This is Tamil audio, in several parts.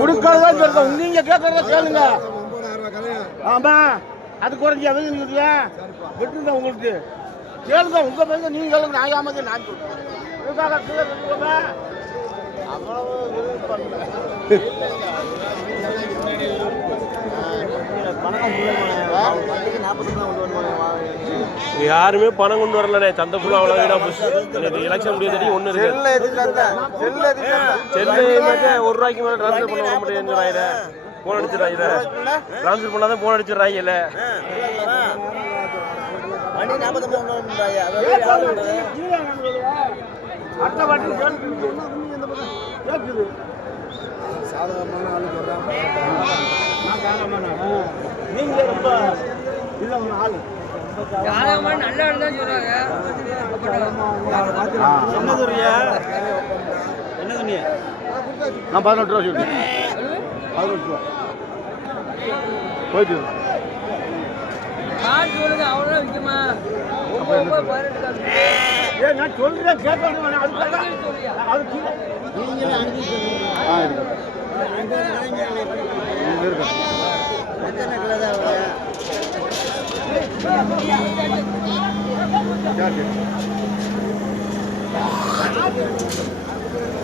கொடுக்கறதா நீங்க கேட்கறத கேளுங்க. ஆமா அது குறைஞ்சி எதுங்க விட்டுருங்க உங்களுக்கு கேளுங்க. உங்க பேருந்து நீங்க கேளுங்க. நான் ஏமாந்து நான் சொல்றேன். அவ்வளவு யாருமே பணம் கொண்டு வரலனே. சந்தை ஃபுல்லாக அவ்வளோ வீடாக போச்சு. எலெக்ஷன் முடியாது ஒன்று இருக்கு. செல்லு ஒரு ரூபாய்க்கு மேலே ட்ரான்ஸ்ஃபர் பண்ண வர முடியாது. ஃபோன் அடிச்சிடறாங்க. ட்ரான்ஸ்ஃபர் பண்ணாதான் ஃபோன் அடிச்சிடறாங்கல்ல. நீங்க ரொம்ப இல்ல ஆளு நல்ல ஆள் தான் சொல்றாங்க. என்ன துறையா என்ன துணியா? நான் 18 ரூபா சொல்றேன். 18 ரூபா போயிட்டு சொல்லுங்க. அவ்வளோ விற்குமா? நான் சொல்றேன் கேட்க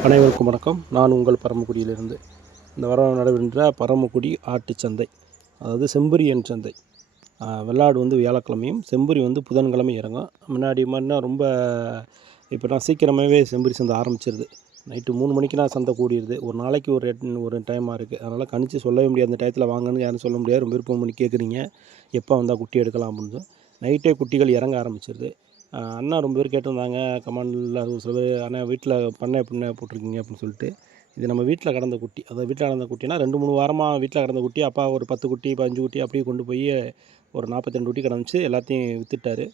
அனைவருக்கும் வணக்கம். நான் உங்கள் பரமக்குடியிலிருந்து. இந்த வாரம் நடைபெறுகின்ற பரமக்குடி ஆட்டுச்சந்தை, அதாவது செம்பரியன் சந்தை. வெள்ளாடு வந்து வியாழக்கிழமையும் செம்பரி வந்து புதன்கிழமை இறங்கும். முன்னாடி மாதிரினா ரொம்ப இப்போ நான் சீக்கிரமாகவே செம்பரி சந்தை ஆரம்பிச்சிருது. நைட்டு 3 மணிக்குலாம் சந்தை கூடிடுது. ஒரு நாளைக்கு ஒரு டைமாக இருக்குது. அதனால் கணிச்சு சொல்லவே முடியாது. அந்த டயத்தில் வாங்கன்னு யாரும் சொல்ல முடியாது. ரொம்ப விருப்பம் பண்ணி கேட்குறீங்க எப்போ வந்தால் குட்டி எடுக்கலாம் அப்படின்னு. நைட்டே குட்டிகள் இறங்க ஆரம்பிச்சிருது. அண்ணா ரொம்ப பேர் கேட்டிருந்தாங்க கமெண்டில். ஒரு சில பேர் அண்ணா வீட்டில் பண்ணை போட்டிருக்கீங்க அப்படின்னு சொல்லிட்டு. இது நம்ம வீட்டில் கடந்த குட்டி. அதாவது வீட்டில் கடந்த குட்டினா 2-3 வாரமாக வீட்டில் கடந்த குட்டி. அப்பா ஒரு 10 குட்டி 15 குட்டி அப்படியே கொண்டு போய் ஒரு 42 குட்டி கிடந்துச்சு. எல்லாத்தையும் விற்றுட்டார்.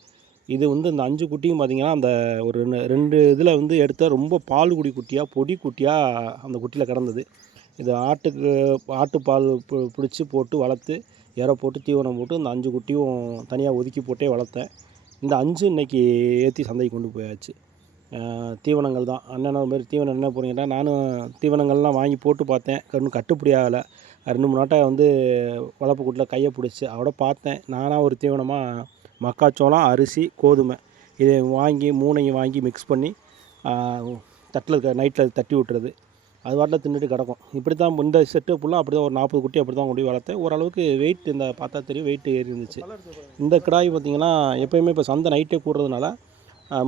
இது வந்து இந்த 5 குட்டியும் பார்த்திங்கன்னா அந்த ஒரு 2 இதில் வந்து எடுத்த ரொம்ப பால் குட்டியாக பொடி குட்டியாக அந்த குட்டியில் கிடந்தது. இது ஆட்டுப்பால் பிடிச்சி போட்டு வளர்த்து இறை போட்டு தீவனம் போட்டு இந்த 5 குட்டியும் தனியாக ஒதுக்கி போட்டே வளர்த்தேன். இந்த 5 இன்றைக்கி ஏற்றி சந்தைக்கு கொண்டு போயாச்சு. தீவனங்கள் தான். அண்ணன் மாதிரி தீவனம் என்ன போகிறீங்கன்னா, நானும் தீவனங்கள்லாம் வாங்கி போட்டு பார்த்தேன். இன்னும் கட்டுப்படி ஆகலை. 2-3 நாட்டை வந்து வளர்ப்பு கூட்டில் கையை பிடிச்சி அதோட பார்த்தேன். நானாக ஒரு தீவனமாக மக்காச்சோளம், அரிசி, கோதுமை இதை வாங்கி 3ஐயும் வாங்கி மிக்ஸ் பண்ணி தட்டில் நைட்டில் தட்டி விட்டுறது. அது வாட்டில் தின்னுட்டு கிடக்கும். இப்படி தான் இந்த செட்டு ஃபுல்லாக அப்படி தான் ஒரு 40 குட்டி அப்படி தான் கொண்டு வளர்த்தேன். ஓரளவுக்கு வெயிட் இந்த பார்த்தா தெரியும் வெயிட் ஏறி இருந்துச்சு. இந்த கிடாய் பார்த்திங்கன்னா எப்போயுமே இப்போ சந்தை நைட்டே கூடுறதுனால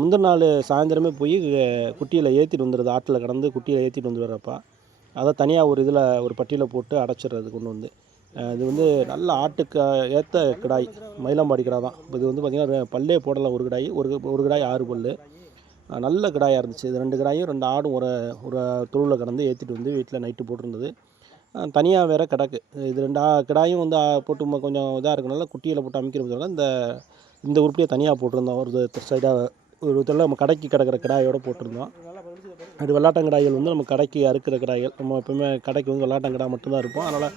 முந்தின நாள் சாயந்தரமே போய் குட்டியில் ஏற்றிட்டு வந்துடுறது. ஆட்டில் கடந்து குட்டியில் ஏற்றிட்டு வந்துடுறப்பா அதை தனியாக ஒரு இதில் ஒரு பட்டியில் போட்டு அடைச்சிடுறது கொண்டு வந்து. இது வந்து நல்ல ஆட்டுக்கு ஏற்ற கிடாய், மயிலாம்பாடி கிடா தான். இப்போ இது வந்து பார்த்திங்கன்னா பல்லே போடலை. ஒரு கிடாய் ஒரு கிடாய் 6 பல் நல்ல கிடாயாக இருந்துச்சு. இது 2 கிடாயும் 2 ஆடும் ஒரு தொழுவில் கடந்து ஏற்றிட்டு வந்து வீட்டில் நைட்டு போட்டிருந்தது. தனியாக வேறு கிடக்கு. இது 2 கிடாயும் வந்து போட்டு கொஞ்சம் இதாக இருக்கனால குட்டியில் போட்டு அமைக்கிறதுனால இந்த உருப்படியை தனியாக போட்டிருந்தோம். ஒரு சைடாக ஒரு இதில் நம்ம கடைக்கு கிடக்கிற கிடாயோடு போட்டிருந்தோம். அது வெள்ளாட்டங்கிடாய்கள் வந்து நம்ம கடைக்கு அறுக்கிற கிடாய்கள். நம்ம எப்பவுமே கடைக்கு வந்து வெள்ளாட்டங்கிடா மட்டும்தான் இருப்போம். அதனால்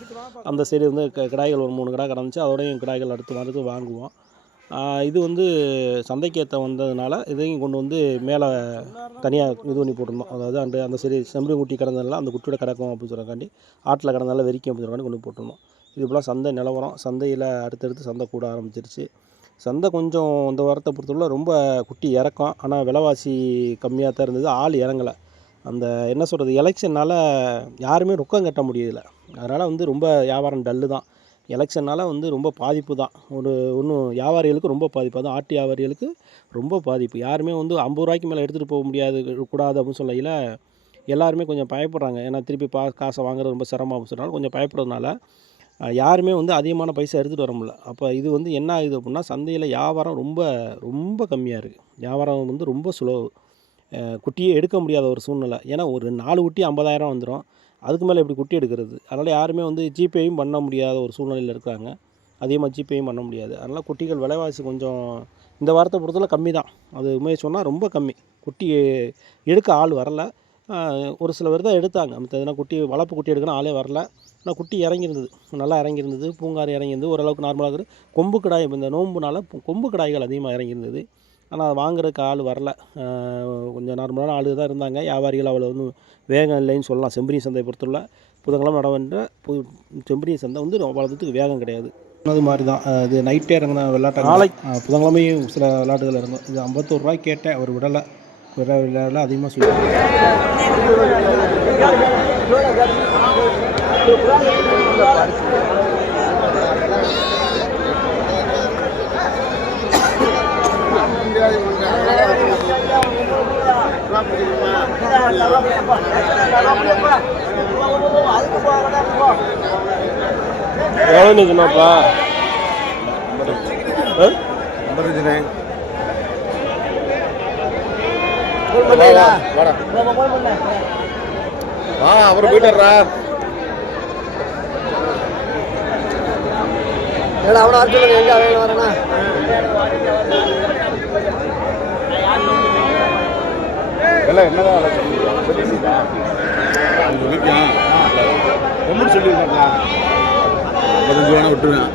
அந்த சைடு வந்து கிடாய்கள் ஒரு 3 கிடா கிடந்துச்சு. அதோடையும் கிடாய்கள் அடுத்து வாங்குவோம். இது வந்து சந்தைக்கு ஏற்ற வந்ததுனால இதையும் கொண்டு வந்து மேலே தனியாக இது பண்ணி போட்டிருந்தோம். அதாவது அந்த சரி செம்பரி குட்டி கிடந்ததுனால அந்த குட்டியோட கிடக்கும் அப்படின்னு சொல்கிறக்காண்டி ஆட்டில் கிடந்தால வெறிக்கும் அப்படின்னு சொல்கிறாண்டி கொண்டு போட்டிருந்தோம். இது போல் சந்தை நிலவரம். சந்தையில் அடுத்தடுத்து சந்தை கூட ஆரம்பிச்சிருச்சு. சந்தை கொஞ்சம் இந்த வாரத்தை பொறுத்தவரை ரொம்ப குட்டி இறக்கம். ஆனால் விலைவாசி கம்மியாக தான் இருந்தது. ஆள் இறங்கலை. அந்த என்ன சொல்கிறது, எலெக்ஷனால் யாருமே ரொக்கம் கட்ட முடியலை. அதனால் வந்து ரொம்ப வியாபாரம் டல்லு தான். எலெக்ஷனால் வந்து ரொம்ப பாதிப்பு தான். ஒன்றும் வியாபாரிகளுக்கு ரொம்ப பாதிப்பு. அதுவும் ஆட்டு வியாபாரிகளுக்கு ரொம்ப பாதிப்பு. யாருமே வந்து 50 ரூபாய்க்கு மேலே எடுத்துகிட்டு போக கூடாது அப்படின்னு சொல்லையில் எல்லாருமே கொஞ்சம் பயப்படுறாங்க. ஏன்னா திருப்பி காசை வாங்குறது ரொம்ப சிரமம் அப்படின்னு சொன்னாலும் கொஞ்சம் பயப்படுறதுனால யாருமே வந்து அதிகமான பைசா எடுத்துகிட்டு வர முடியல. அப்போ இது வந்து என்ன ஆகுது அப்படின்னா, சந்தையில் வியாபாரம் ரொம்ப ரொம்ப கம்மியாக இருக்குது. வியாபாரம் வந்து ரொம்ப ஸ்லோ. குட்டியே எடுக்க முடியாத ஒரு சூழ்நிலை. ஏன்னா ஒரு 4 குட்டி 50,000 வந்துடும். அதுக்கு மேலே எப்படி குட்டி எடுக்கிறது? அதனால் யாருமே வந்து ஜிபேயும் பண்ண முடியாத ஒரு சூழ்நிலையில் இருக்காங்க. அதிகமாக ஜிபேயும் பண்ண முடியாது. அதனால் குட்டிகள் விலைவாசி கொஞ்சம் இந்த வாரத்தை பொறுத்தவரை கம்மி தான். அது உண்மையை சொன்னால் ரொம்ப கம்மி. குட்டி எடுக்க ஆள் வரல. ஒரு சில பேர் தான் எடுத்தாங்க. மற்ற குட்டி வளர்ப்பு குட்டி எடுக்கணும் ஆளே வரல. ஆனால் குட்டி இறங்கியிருந்தது, நல்லா இறங்கியிருந்தது. பூங்காறு இறங்கியிருந்தது. ஓரளவுக்கு நார்மலாக இருக்குது. கொம்பு கிடாய் இந்த நோம்புனால கொம்பு கிடாய்கள் அதிகமாக இறங்கியிருந்தது. ஆனால் அது வாங்குறதுக்கு ஆள் வரல. கொஞ்சம் நார்மலான ஆளு தான் இருந்தாங்க. வியாபாரிகள் அவ்வளோ ஒன்றும் வேகம் இல்லைன்னு சொல்லலாம். செம்பரி சந்தையை பொறுத்துள்ள புதன்கிழமை நடவன்ற செம்பரி சந்தை வந்து அவ்வளோத்துக்கு வேகம் கிடையாது. அது மாதிரி தான் இது நைட்டே இறங்கின விளையாட்டு. நாளைக்கு புதன்கிழமையும் சில விளையாட்டுகள் இறங்கும். இது 51 ரூபாய்க்கு கேட்டேன், அவர் விடலை. விளையாடல அதிகமாக சொல்லுவாங்க. எவ்வளோ நிற்கணும்ப்பா? 50 அப்புறம் போயிட்டுறா. அவனை வர சொல்லுங்க, எங்கே அவன் வரேண்ணா. எல்லாம் என்னதான் சொல்லியிருக்கா ரொம்ப சொல்லியிருக்காங்களா? 55 வேணா விட்டுருவேன்.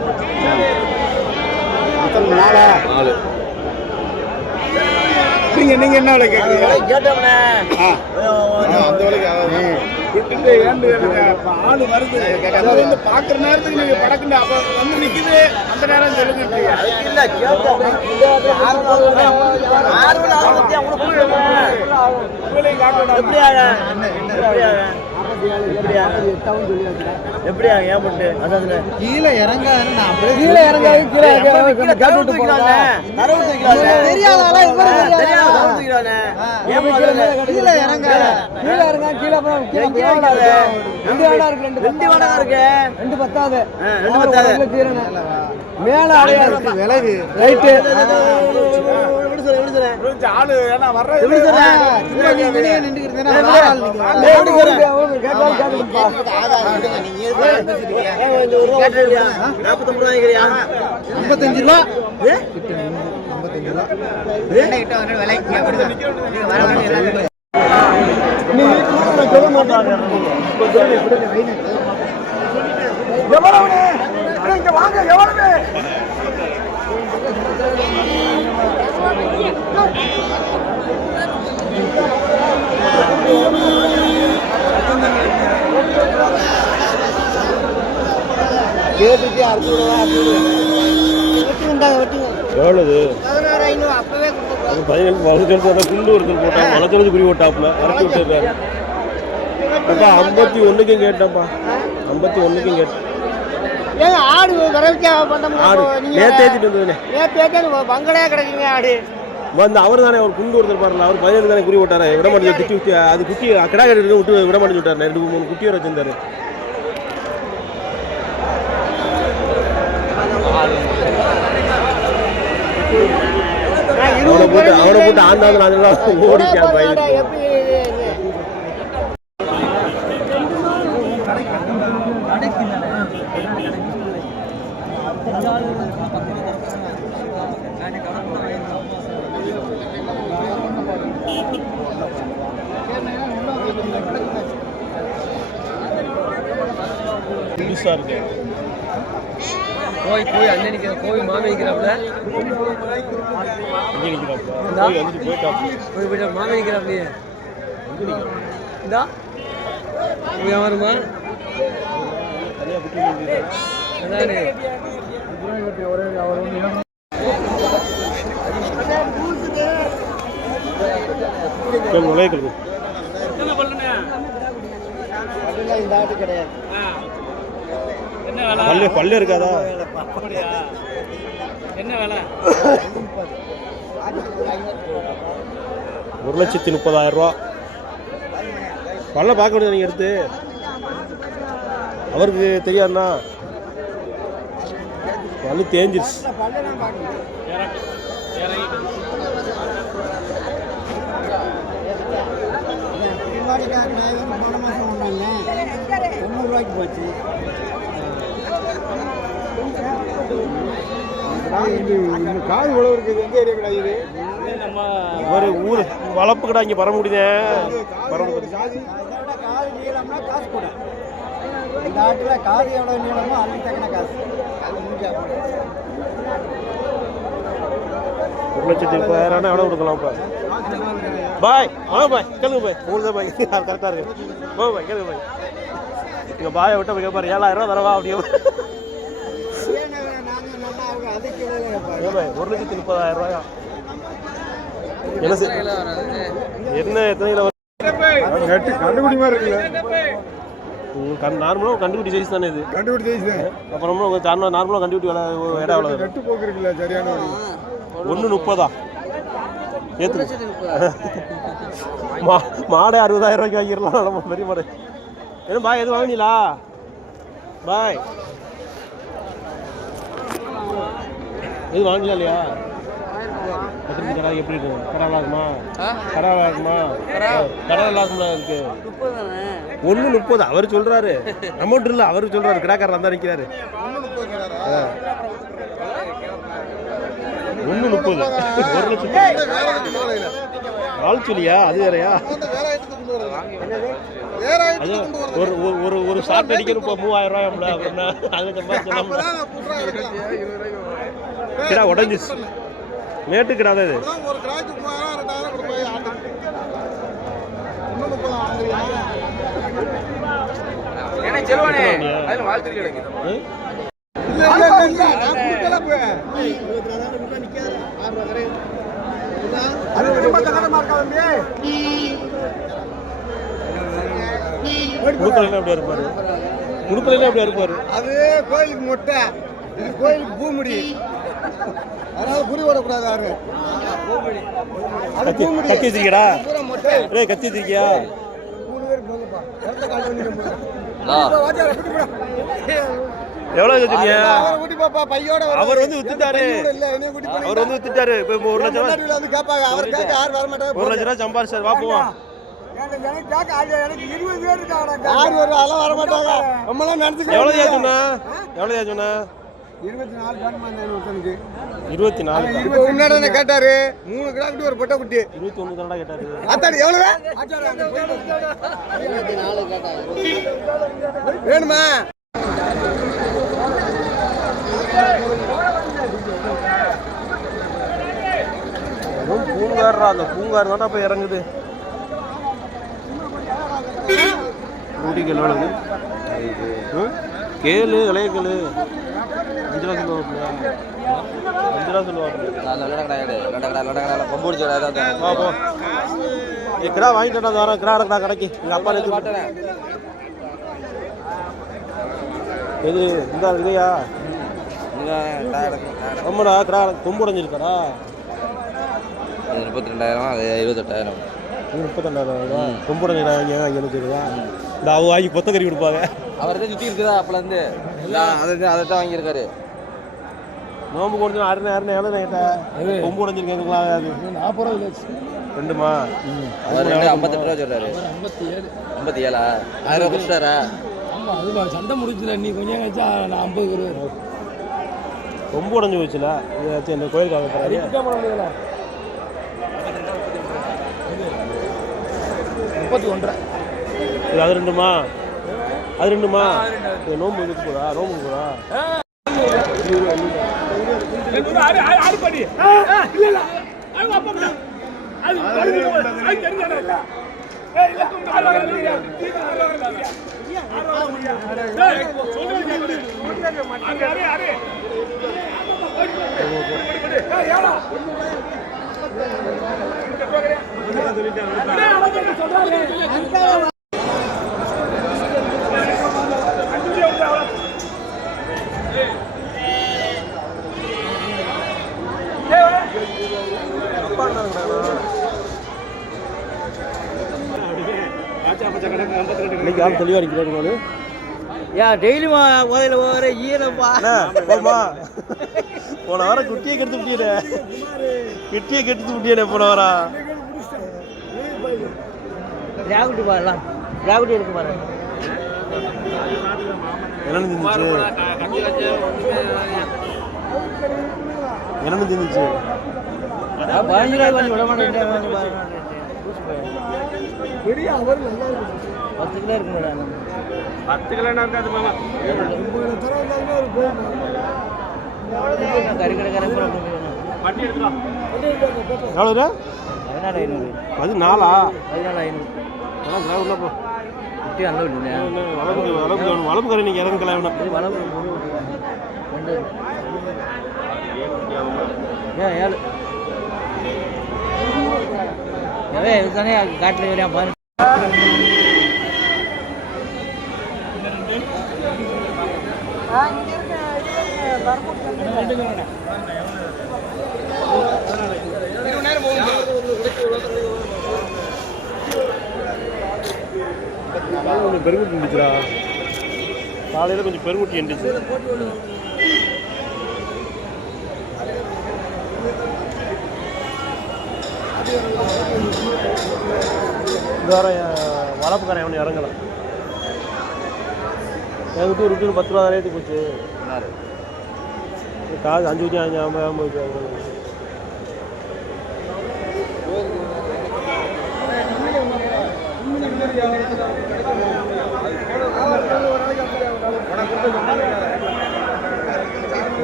4 நீங்க என்ன விலை கேட்குறீங்க? கேட்டோம்ண்ணே அந்த விலைக்கு விட்டுட்டு ஏண்டு ஆள் வருது பார்க்குற நேரத்துக்கு நீங்கள் படக்குண்டு அப்போ வந்து நிற்குது. அந்த நேரம் சொல்லுங்க. எப்படியா ஏன் பண்ணு கீழே இறங்க கீழே இறங்க மேல விலகு ரைட்டு ஆளு எவ்வளவு 17 குண்டு ஒருத்தர் போட்டா மலத்தொழுது குறி போட்டாப்புல இறக்கி விட்டுருக்காரு. அப்பா 51க்கும் கேட்டப்பா, 51க்கும் கேட்டேன். ஆடு ஆடு நேத்தேத்திட்டு வந்ததுனே பங்களையா கிடைக்குங்க ஆடு வந்து அவர் தானே ஒரு குண்டு ஒருத்தர் பாருங்க. அவர் 17 தானே குறி போட்டாரு. விட மாட்டேன் குட்டி அது குட்டி கடா கட்டி விட்டு விட மாட்டேன்னு விட்டாரு. 2-3 குட்டி வர வச்சிருந்தாரு. அவனை போட்டு ஆண்டாவது ஓடிக்கான் பையன். புதுசா இருக்கு. கோய் அண்ணன் நிற்கிற கோய் மாமி நிற்கிறாப்புல. போயிட்டு மாமி நிற்கிறாப்லையே. இந்தா வருமா அதானே பல்லு இருக்காதா? என்ன வேலை? 1,30,000 ரூபா. பல்ல பார்க்க முடியாது நீங்கள் எடுத்து. அவருக்கு தெரியாதுண்ணா, பல்லு தேஞ்சிருச்சு. போச்சு. காது உழவு இருக்குது. எந்த ஏரியா கடை இது? ஒரு ஊர் வளர்ப்பு கடை இங்கே பரம முடியுதேன். காது நீளம்னா காசு கூட. இந்த ஆட்டில் காது எவ்வளோ நீளமோ அதுக்கு தக்கன காசு. அது முடிஞ்சா 1,30,000 எவ்வளோ கொடுக்கலாம் இப்போ? பாய் வாங்க பாய், கேளுங்க பாய், உங்களுக்கு தான் பாய் கரெக்டாக இருக்கு. போங்க பாய், கேளுங்க பாய். நீங்கள் பாயை விட்டு போய் கேட்பாரு 7,000 தரவா அப்படியே பாய். 1,30,000 என்ன சார் என்ன எத்தனை கிலோ கண்டுபிடி மாதிரி இருக்குல்ல? நார்மலாக கண்டுபிடி சைஸ் தானே இது? கண்டுபிடி ஜெயிச்சு அப்புறம் நார்மலாக கண்டுபிடி இடம் எவ்வளோ? நெட்டு போக்கு இருக்குல்ல சரியான 1,30,000 ஏற்று மாடை 60,000 ரூபாய்க்கு வாங்கிடலாம் நம்ம பெரிய மாடு. என்ன பாய் எதுவும் வாங்கினீங்களா பாய்? எதுவும் வாங்கலாம் இல்லையா? கடை எப்படி இருக்கு? கடை இருக்குமா? கடை இருக்குமா? கடை இருக்குமா இருக்கு? 1,30,000 அவர் சொல்றாரு. அமௌண்ட் இல்லை அவரு சொல்றாரு. கிடாக்காரர் தான் நிற்கிறாரு. 1,30,000 1,00,000 ஆள் சொல்லியா? அது வேறையா? அது ஒரு ஷார்ட் அடிக்கணும் இப்போ 3,000 அப்படின்னா அது கிடா உடஞ்சிச்சு. மேட்டு கிடாத இது. முடுக்கலையில அப்படியா இருப்பாரு? முடுக்கலையில அப்படியா இருப்பாரு? அது கோயிலுக்கு மொட்டை, இது கோயிலுக்கு பூமுடி. அதனால குறி ஓடக்கூடாது. யாரு கத்தி வச்சிருக்கியா? கத்தி வச்சிருக்கியா? 3 பேர் போங்கப்பா. எவ்வளவு வச்சிருக்கீங்க? அவர் அவர் வந்து வித்துட்டாரு. அவர் வந்து வித்துட்டாரு. இப்போ 1,00,000 1,00,000 சம்பாரிச்சாரு. வா போவோம். எவ்வளவு சொன்னா? எவ்வளவு சொன்னா? 24 கேட்டாரு. 3 கிடாக்குட்டி ஒரு பொட்டை குட்டி. 21 தானடா கேட்டாரு. அத்தாடி எவ்வளவு வேணுமா? பூங்காரா, அந்த பூங்கார் தான்டா போய் இறங்குது. ஊட்டிக்கல் எவ்வளவு? கேளு இளைய கேளு 5 ரூபா சொல்லுவாங்க. 5 ரூபா சொல்லுவாங்க. கிடா வாங்கிட்டா வரேன். கிடா கிடா கடைக்கு எங்கள் அப்பா நேற்று எது இந்த இதையா? ஆமாடா கிடா கொம்பு உடஞ்சிருக்காடா. 32,000 அது 28,000. 32,000 கொம்பு உடஞ்சிடா. வாங்கி எனக்கு இந்த அவங்க வாங்கி கொத்த கறி கொடுப்பாங்க. அவர் தான் சுற்றி இருக்குதா அப்போலேருந்து அதை தான் வாங்கியிருக்காரு. நோம்பு கொடுத்து 6,000 கேட்டேன். கொம்பு உடஞ்சிருக்கேங்களா? அது 40 ரூபா ரெண்டுமா? அவர் 58 ரூபா சொல்றாரு. 57 1000 ரூபா கொடுத்தாரா? ஆமாம், அது சண்டை முடிச்சுல. நீ கொஞ்சம் கழிச்சா நான் 50 ரூபா. கொம்பு உடஞ்சி போச்சுல. இது இந்த கோயிலுக்காக போகிறாரு. 31. இது அது ரெண்டுமா? அது ரெண்டுமா? நோம்பு இதுக்கு போதா? நோம்பு போதா? இன்னைக்கு யாரும் தெளிவாக இருக்கிறாரு. ஏன் டெய்லியும் ஓதையில் போகிற ஈரப்பா போமா? போன வாரம் குட்டியை கெடுத்து விட்டியனே. குட்டியை கெடுத்து விட்டியனே போன வாரம். ராகுட்டி பாருலாம். ராகுட்டி எடுக்க பாரு. என்னென்னு தின்னுச்சு? என்னென்னு தின்னுச்சு? 15 ரூபாய் கொஞ்சம் விட மாட்டேன். 10 கிலோ இருக்கு மேடம். 10 கிலோ இருக்காது மாமா. கறி கடைக்காரன் வண்டி எடுத்துக்கலாம். எவ்வளோடா 14,500. 14 14,500. அதெல்லாம் கிராமம்ல போ குட்டி அந்த இல்லையா வளர்ப்பு கரை நீங்கள் இறங்க கல்யாணம் ஏன் 7 இதுதானே காட்டில் வரையா பாரு. கொஞ்சம் பெருங்குட்டி இருந்துச்சுடா காலையில் கொஞ்சம் பெருங்குட்டி இருந்துச்சு இந்த வர வளர்ப்பு கரை ஒன்று இறங்கலாம் என்கிட்ட ஒரு விட்டு 10 ரூபா ரேட்டு போச்சு காசு 5 ஊற்றி 50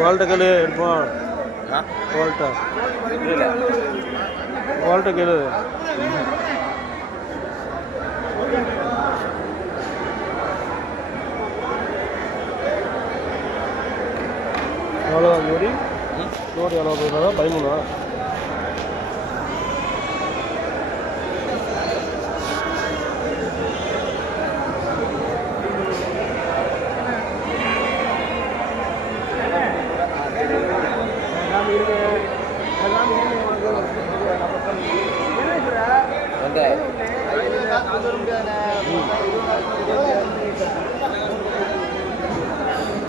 வால்ட்ட கேளு இருப்போம் வால்ட்ட கேளு எவ்வளோ ஜோடி ஜோடி எவ்வளோ போயிருந்தா 13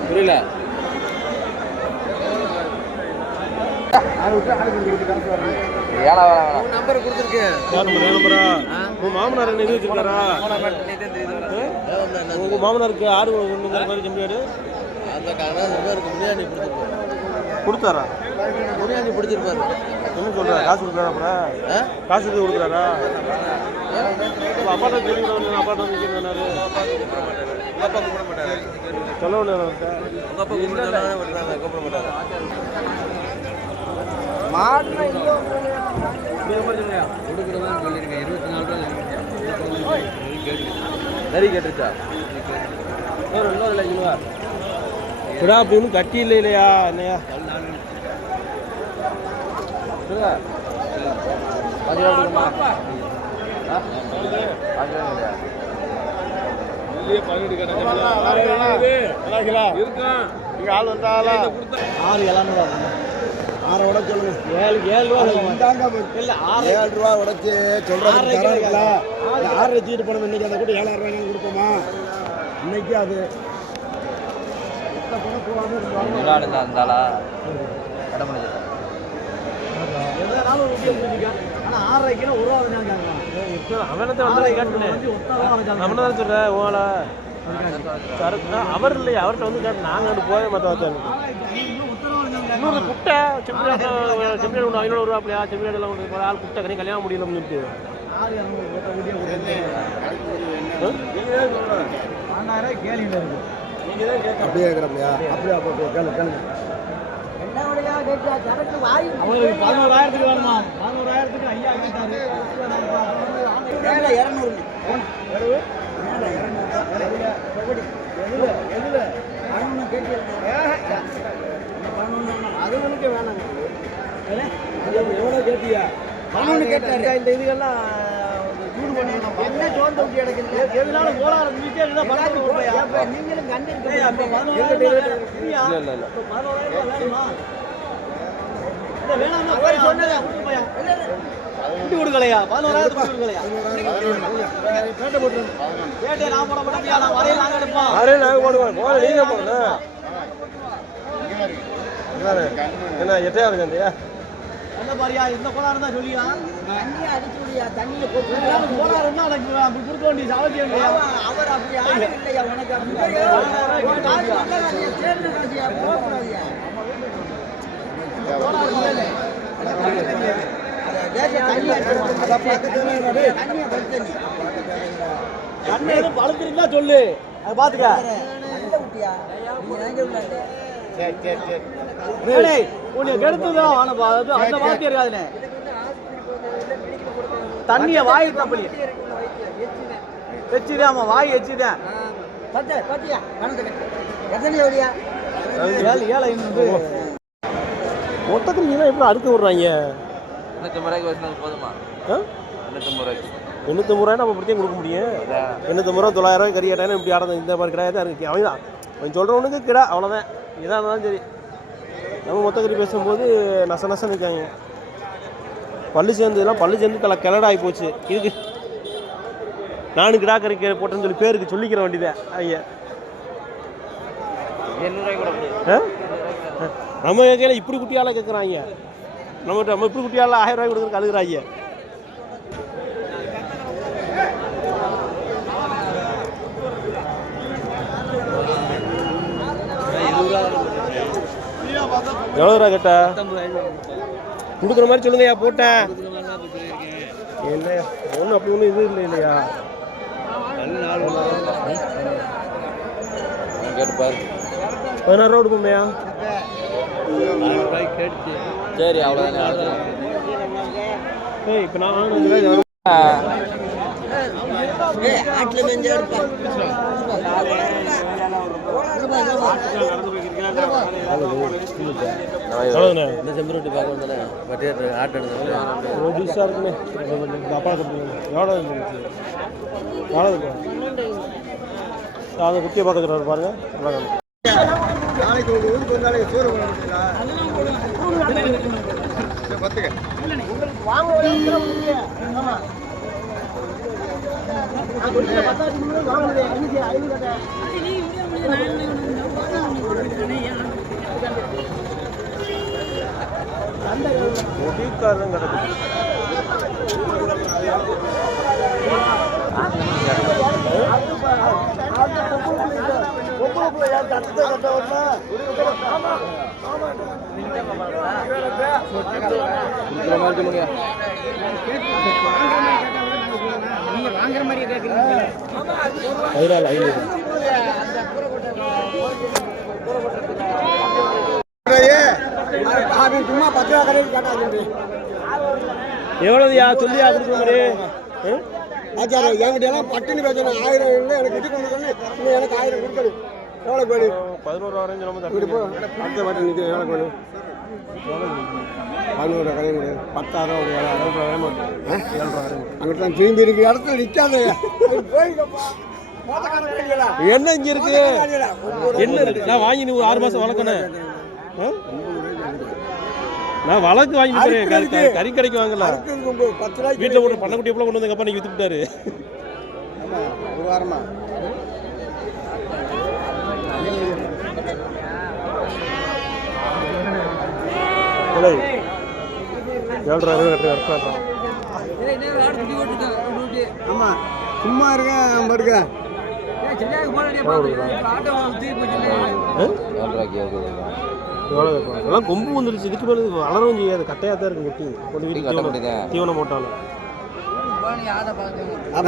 புரியல நம்பர் கொடுத்துருக்கு. உன் மாமனார் என்ன இது வச்சிருக்காரா உங்க மாமனாருக்கு 6 ஒன்றுங்கிற மாதிரி செம்பியாடு கொடுத்தாரா முனியாண்டி பிடிச்சிருப்பாரு. என்ன சொல்கிறா காசு கொடுக்குறாரா அப்புறம் காசு எது கொடுக்குறாரா அப்பாட்ட தெரியும் அப்பாட்ட வந்து நிற்கிறாரு சொல்ல சரி கேட்டுச்சா விடா அப்படி ஒன்றும் கட்டி இல்லை இல்லையா என்னையா ஆள் வந்தாலா 6 உடச்சு சொல்லுங்க. 7 ரூபா இல்லை 7 ரூபா உடச்சு சொல்றாங்க. 6 வச்சுட்டு போனோம். இன்னைக்கு அந்த கூட்டம் 7,000 ரூபாய் கொடுப்போமா? இன்னைக்கு அது இருந்தாலா கடை முடிஞ்சது. அவனத்தை வந்து கேட்டுனேன் அவனை தான் சொல்கிறேன் ஓலை அவர் இல்லையா அவர்கிட்ட வந்து கேட்டு நாங்கள் வந்து போய் மற்ற வச்சோம் இன்னொரு குட்டை செம்பியாடு ஒன்று 500 ரூபா அப்படியா செம்பியாடுலாம் ஒன்று ஆள் குட்டை கனி கல்யாணம் முடியலன்னு சொல்லிட்டு அப்படியே இருக்கிறப்பையா அப்படியே கேளு கேளுங்க. அவங்களுக்கு 11,000 வேணுமா? 11,000 ஐயா கேட்டாரு. 11 வேணாங்க. எவ்வளோ கேட்டியா? 11 கேட்டாரு. இந்த இதுகள்லாம் சூடு பண்ணி என்ன சோந்த ஊட்டி எடுக்குது எதுனாலும் கோளாறு நீங்களும் கொடுக்கலையா 11,000 கொடுக்கலையா? நான் போட மாட்டேன். நான் வரைய நாங்க எடுப்போம். என்ன 8,000 சந்தையா என்ன பாரியா இந்த கோளாறு தான் சொல்லியா தண்ணியை அடிச்சு விடியா தண்ணியை போட்டு கோளாறுன்னா அப்படி கொடுக்க வேண்டிய அவசியம் இல்லையா? அவர் அப்படி ஆளு இல்லையா உனக்கு கண்ணு எதுவும் பழுத்துருந்தா சொல்லு அதை பாத்துக்க. டேய், உன்னை கெடுத்ததுதான் வானப்பா. அது அந்த வார்த்தை இருக்காதுண்ணே. தண்ணிய வாய் தப்பலி எச்சிதாமா, வாய் எச்சிதான். ஏழை மொத்தத்தில் நீதான் எப்படி அறுக்க விட்றாங்க? 850 ரூபாய்க்கு வச்சுனா போதுமா? 850 ரூபாய்க்கு 850 ரூபாய் நம்ம இப்படியே கொடுக்க முடியும். 850 ரூபா 900 ரூபாய் கறி கேட்டானே இப்படி ஆடுறது இந்த மாதிரி கிடையாது இருக்கு. அவன் சொல்கிறவனுக்கு கிடா அவ்வளோதான். இதாக இருந்தாலும் சரி. நம்ம மொத்த கறி பேசும்போது நச நிற்காங்க. பல்லு சேர்ந்து கிளடாகி போச்சு. இதுக்கு நானும் கிடா கறி போட்டேன்னு சொல்லி பேருக்கு சொல்லிக்கிற வேண்டியதான். ஐயா 800 ரூபாய் கூட நம்ம கையில் இப்படி குட்டியால் கேட்குறாங்க. நம்ம இப்படி குட்டியால் 1000 ரூபாய் கொடுக்குறதுக்கு அழுகுறாங்க. எவ்வளோ ரூபா கேட்டா? கொடுக்குற மாதிரி சொல்லுங்கய்யா. போட்டேன் இல்லையா ஒன்றும் அப்படி ஒன்றும் இது இல்லை இல்லையா? கேட்டு பாரு. 16 ரூபா கொடுக்குமையா? சரி அவ்வளோதானே. ஏய் இப்போ நான் வாங்கினது இந்த செம்பருட்டி பார்க்க வந்தானே பட்டியல் ஆட்டோ எடுத்து ஜூஸாக இருக்குமே. அப்பா கொடுத்துருங்க. எவ்வளோ இருந்துச்சு? எவ்வளோ இருக்கு? அதை குட்டியை பார்க்குறாரு பாருங்க. நல்லா நாளைக்கு ஒரு ஊருக்கு வந்தாலே சோறு முடிக்காரன் கிடக்கு. வாங்குற மாதிரி கேட்குறீங்க. 500 சும்மா 10 ரூபா கடையில் கேட்டாங்க. எவ்வளோயா சொல்லியா கொடுக்குற மாதிரி? ஆச்சார என்கிட்ட பட்டுன்னு பேசணும். 1000 இல்லை எனக்கு இது கொண்டு இன்னும் எனக்கு 1000 கொடுக்கணும். எவ்வளோ கோடி? 11 ரூபா ரேஞ்சு நம்ம அடுத்த மாட்டம் நிற்க எவ்வளோ கோடி? 11 கடையில் முடியாது. 10,000 ஒரு 7,000 ரூபா அங்கிட்ட தான் திரும்பி இருக்கிற இடத்துல நிற்காத. என்ன இங்கே இருக்கு? என்ன இருக்கு? நான் வாங்கி நீ 6 மாதம் வளர்க்கணும். நான் வழக்கு வாங்கிட்டு கறி கடைக்கு வாங்கல. 10 ரூபாய்க்கு வீட்டில் போட்டு பண்ணக்குட்டி எப்போ கொண்டு வந்து அப்பா நீங்கள் வித்துட்டாரு. ஒரு வாரமா ஆமா சும்மா இருக்கேன் படுக்கிறேன். எல்லாம் கொம்பு வந்துருச்சு. இதுக்கு மேலே வளரவும் செய்யாது. கட்டையாக தான் இருக்கு குட்டி. கொண்டு வீட்டுக்கு தீவனம் போட்டாலும்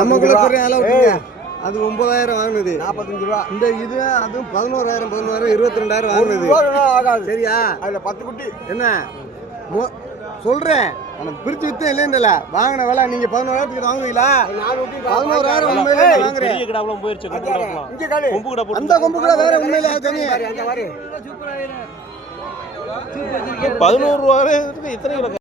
நமக்குள்ள அது 9,000 வாங்கினது. 45 ரூபா. இந்த இது அதுவும் 11,000 22,000 வாங்கினது. சரியா? அதுல 10 குட்டி என்ன சொல்றேன். உனக்கு பிரிச்சு வித்தேன் இல்லைன்றல வாங்கின விலை நீங்க 11,000 வாங்குவீங்களா? 11,000 உண்மையிலே வாங்குறேன். பெரிய கிடாவெல்லாம் போயிருச்சு. கொம்பு கிடா போட்டு அந்த கொம்பு கூட வேற உண்மையிலே தனி 11 ரூபா இத்தனை கிலோ